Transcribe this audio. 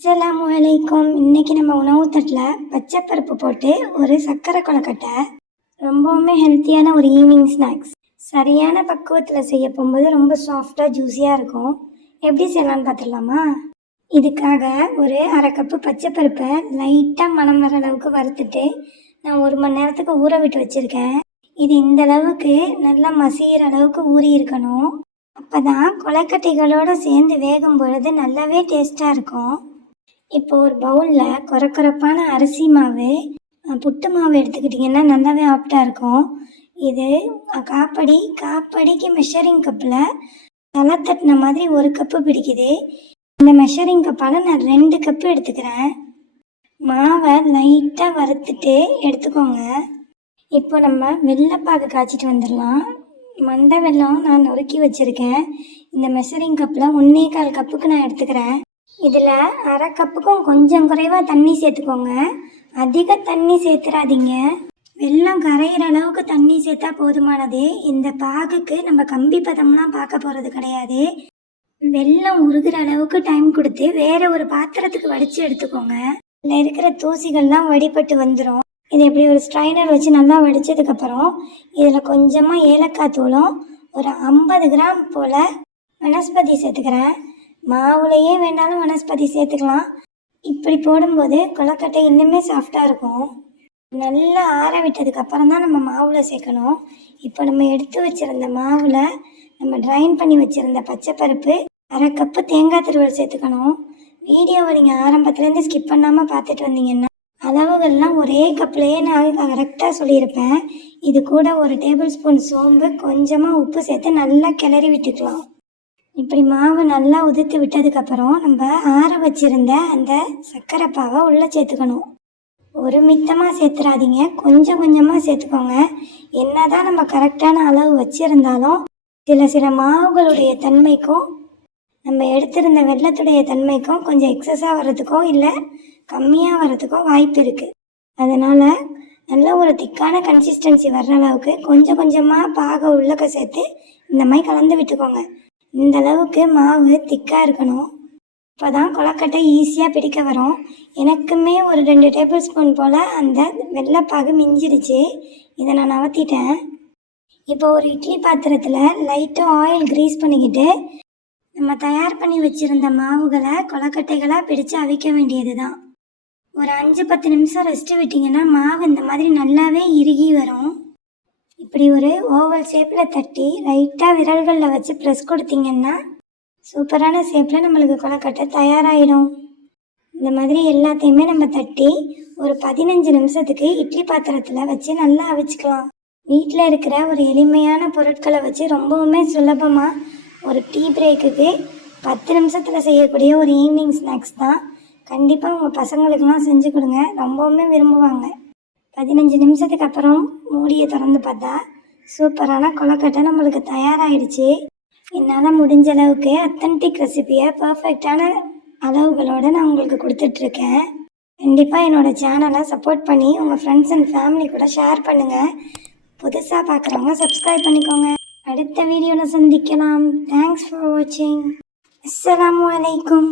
அஸ்ஸலாமு அலைக்கும். இன்றைக்கி நம்ம உணவு தட்டில் பச்சை பருப்பு போட்டு ஒரு சர்க்கரை கொழுக்கட்டை, ரொம்பவுமே ஹெல்த்தியான ஒரு ஈவினிங் ஸ்நாக்ஸ். சரியான பக்குவத்தில் செய்ய போகும்போது ரொம்ப சாஃப்டாக ஜூஸியாக இருக்கும். எப்படி செய்யலான்னு பார்த்துடலாமா? இதுக்காக ஒரு அரை கப்பு பச்சை பருப்பை லைட்டாக மணம் வர அளவுக்கு வறுத்துட்டு நான் 1 மணி நேரத்துக்கு ஊற விட்டு வச்சுருக்கேன். இது இந்த அளவுக்கு நல்லா மசிகிற அளவுக்கு ஊறி இருக்கணும். அப்போ தான் கொழுக்கட்டைகளோடு சேர்ந்து வேகும் பொழுது நல்லாவே டேஸ்ட்டாக இருக்கும். இப்போ ஒரு பவுலில் கொரப்பான அரிசி மாவு, புட்டு மாவு எடுத்துக்கிட்டிங்கன்னா நல்லாவே ஆப்டாக இருக்கும். இது காப்படிக்கு மெஷரிங் கப்பில் தலை தட்டின மாதிரி 1 கப்பு பிடிக்குது. இந்த மெஷரிங் கப்பால் நான் 2 கப்பு எடுத்துக்கிறேன். மாவை லைட்டாக வறுத்துட்டு எடுத்துக்கோங்க. இப்போ நம்ம வெள்ளைப்பாகு காய்ச்சிட்டு வந்துடலாம். மண்டை வெல்லம் நான் நொறுக்கி வச்சுருக்கேன். இந்த மெஷரிங் கப்பில் 1/4 கப்புக்கு நான் எடுத்துக்கிறேன். இதில் அரை கப்புக்கும் கொஞ்சம் குறைவாக தண்ணி சேர்த்துக்கோங்க. அதிக தண்ணி சேர்த்துறாதீங்க. வெல்லம் கரையிற அளவுக்கு தண்ணி சேர்த்தா போதுமானது. இந்த பாகுக்கு நம்ம கம்பி பதம்லாம் பார்க்க போகிறது கிடையாது. வெல்லம் உருகிற அளவுக்கு டைம் கொடுத்து வேறு ஒரு பாத்திரத்துக்கு வடித்து எடுத்துக்கோங்க. இதில் இருக்கிற தூசிகள்லாம் வடிபட்டு வந்துடும். இது இப்படி ஒரு ஸ்ட்ரைனர் வச்சு நல்லா வடித்ததுக்கப்புறம் இதில் கொஞ்சமாக ஏலக்காய் தூளும் ஒரு 50 கிராம் போல் வனஸ்பதி சேர்த்துக்கிறேன். மாவுலையே வேணாலும் வனஸ்பதி சேர்த்துக்கலாம். இப்படி போடும்போது கொழுக்கட்டை இன்னுமே சாஃப்டாக இருக்கும். நல்லா ஆற விட்டதுக்கப்புறம் தான் நம்ம மாவில் சேர்க்கணும். இப்போ நம்ம எடுத்து வச்சுருந்த மாவில் நம்ம ட்ரைன் பண்ணி வச்சுருந்த பச்சை பருப்பு, அரை கப்பு தேங்காய் துருவல் சேர்த்துக்கணும். வீடியோவை நீங்கள் ஆரம்பத்துலேருந்து ஸ்கிப் பண்ணாமல் பார்த்துட்டு வந்தீங்கன்னா அளவுகள்லாம் ஒரே கப்லேயே நான் கரெக்டாக சொல்லியிருப்பேன். இது கூட 1 டேபிள் ஸ்பூன் சோம்பு, கொஞ்சமாக உப்பு சேர்த்து நல்லா கிளறி விட்டுக்கலாம். இப்படி மாவு நல்லா உதிர்த்து விட்டதுக்கப்புறம் நம்ம ஆற வச்சுருந்த அந்த சர்க்கரை பாவை உள்ளே சேர்த்துக்கணும். ஒரு மித்தமாக சேர்த்துறாதீங்க, கொஞ்சம் கொஞ்சமாக சேர்த்துக்கோங்க. என்ன தான் நம்ம கரெக்டான அளவு வச்சுருந்தாலும் சில மாவுகளுடைய தன்மைக்கும் நம்ம எடுத்திருந்த வெல்லத்துடைய தன்மைக்கும் கொஞ்சம் எக்ஸஸாக வர்றதுக்கோ இல்லை கம்மியாக வர்றதுக்கோ வாய்ப்பு இருக்குது. அதனால் நல்ல ஒரு திக்கான கன்சிஸ்டன்சி வர்ற அளவுக்கு கொஞ்சம் கொஞ்சமாக பாகை உள்ளக்க சேர்த்து இந்த மாதிரி கலந்து விட்டுக்கோங்க. இந்த அளவுக்கு மாவு திக்காக இருக்கணும். இப்போ தான் கொழுக்கட்டை ஈஸியாக பிடிக்க வரும். எனக்குமே ஒரு 2 டேபிள் ஸ்பூன் போல் அந்த வெள்ளைப்பாகு மிஞ்சிடுச்சு. இதை நான் நவத்திட்டேன். இப்போ ஒரு இட்லி பாத்திரத்தில் லைட்டாக ஆயில் க்ரீஸ் பண்ணிக்கிட்டு நம்ம தயார் பண்ணி வச்சுருந்த மாவுகளை கொழுக்கட்டைகளாக பிடிச்சு அவிக்க வேண்டியது தான். ஒரு 5-10 நிமிஷம் ரெஸ்ட்டு விட்டிங்கன்னா மாவு இந்த மாதிரி நல்லாவே இறுகி வரும். இப்படி ஒரு ஓவல் ஷேப்பில் தட்டி லைட்டாக விரல்களில் வச்சு ப்ரெஸ் கொடுத்தீங்கன்னா சூப்பரான ஷேப்பில் நம்மளுக்கு கொழுக்கட்டை தயாராகிடும். இந்த மாதிரி எல்லாத்தையுமே நம்ம தட்டி ஒரு 15 நிமிஷத்துக்கு இட்லி பாத்திரத்தில் வச்சு நல்லா அவிச்சிக்கலாம். வீட்டில் இருக்கிற ஒரு எளிமையான பொருட்களை வச்சு ரொம்பவுமே சுலபமாக ஒரு டீ பிரேக்குக்கு 10 நிமிஷத்தில் செய்யக்கூடிய ஒரு ஈவினிங் ஸ்நாக்ஸ் தான். கண்டிப்பாக உங்கள் பசங்களுக்கெல்லாம் செஞ்சு கொடுங்க, ரொம்பவுமே விரும்புவாங்க. 15 நிமிஷத்துக்கு அப்புறம் மூடியை திறந்து பார்த்தா சூப்பரான கொழுக்கட்டை நம்மளுக்கு தயாராகிடுச்சு. என்னால் முடிஞ்ச அளவுக்கு அத்தன்டிக் ரெசிபியை பர்ஃபெக்டான அளவுகளோடு நான் உங்களுக்கு கொடுத்துட்ருக்கேன். கண்டிப்பாக என்னோடய சேனலை சப்போர்ட் பண்ணி உங்கள் ஃப்ரெண்ட்ஸ் அண்ட் ஃபேமிலி கூட ஷேர் பண்ணுங்கள். புதுசாக பார்க்குறவங்க சப்ஸ்கிரைப் பண்ணிக்கோங்க. அடுத்த வீடியோவில் சந்திக்கலாம். தேங்க்ஸ் ஃபார் வாட்சிங். அஸ்ஸலாமு அலைக்கும்.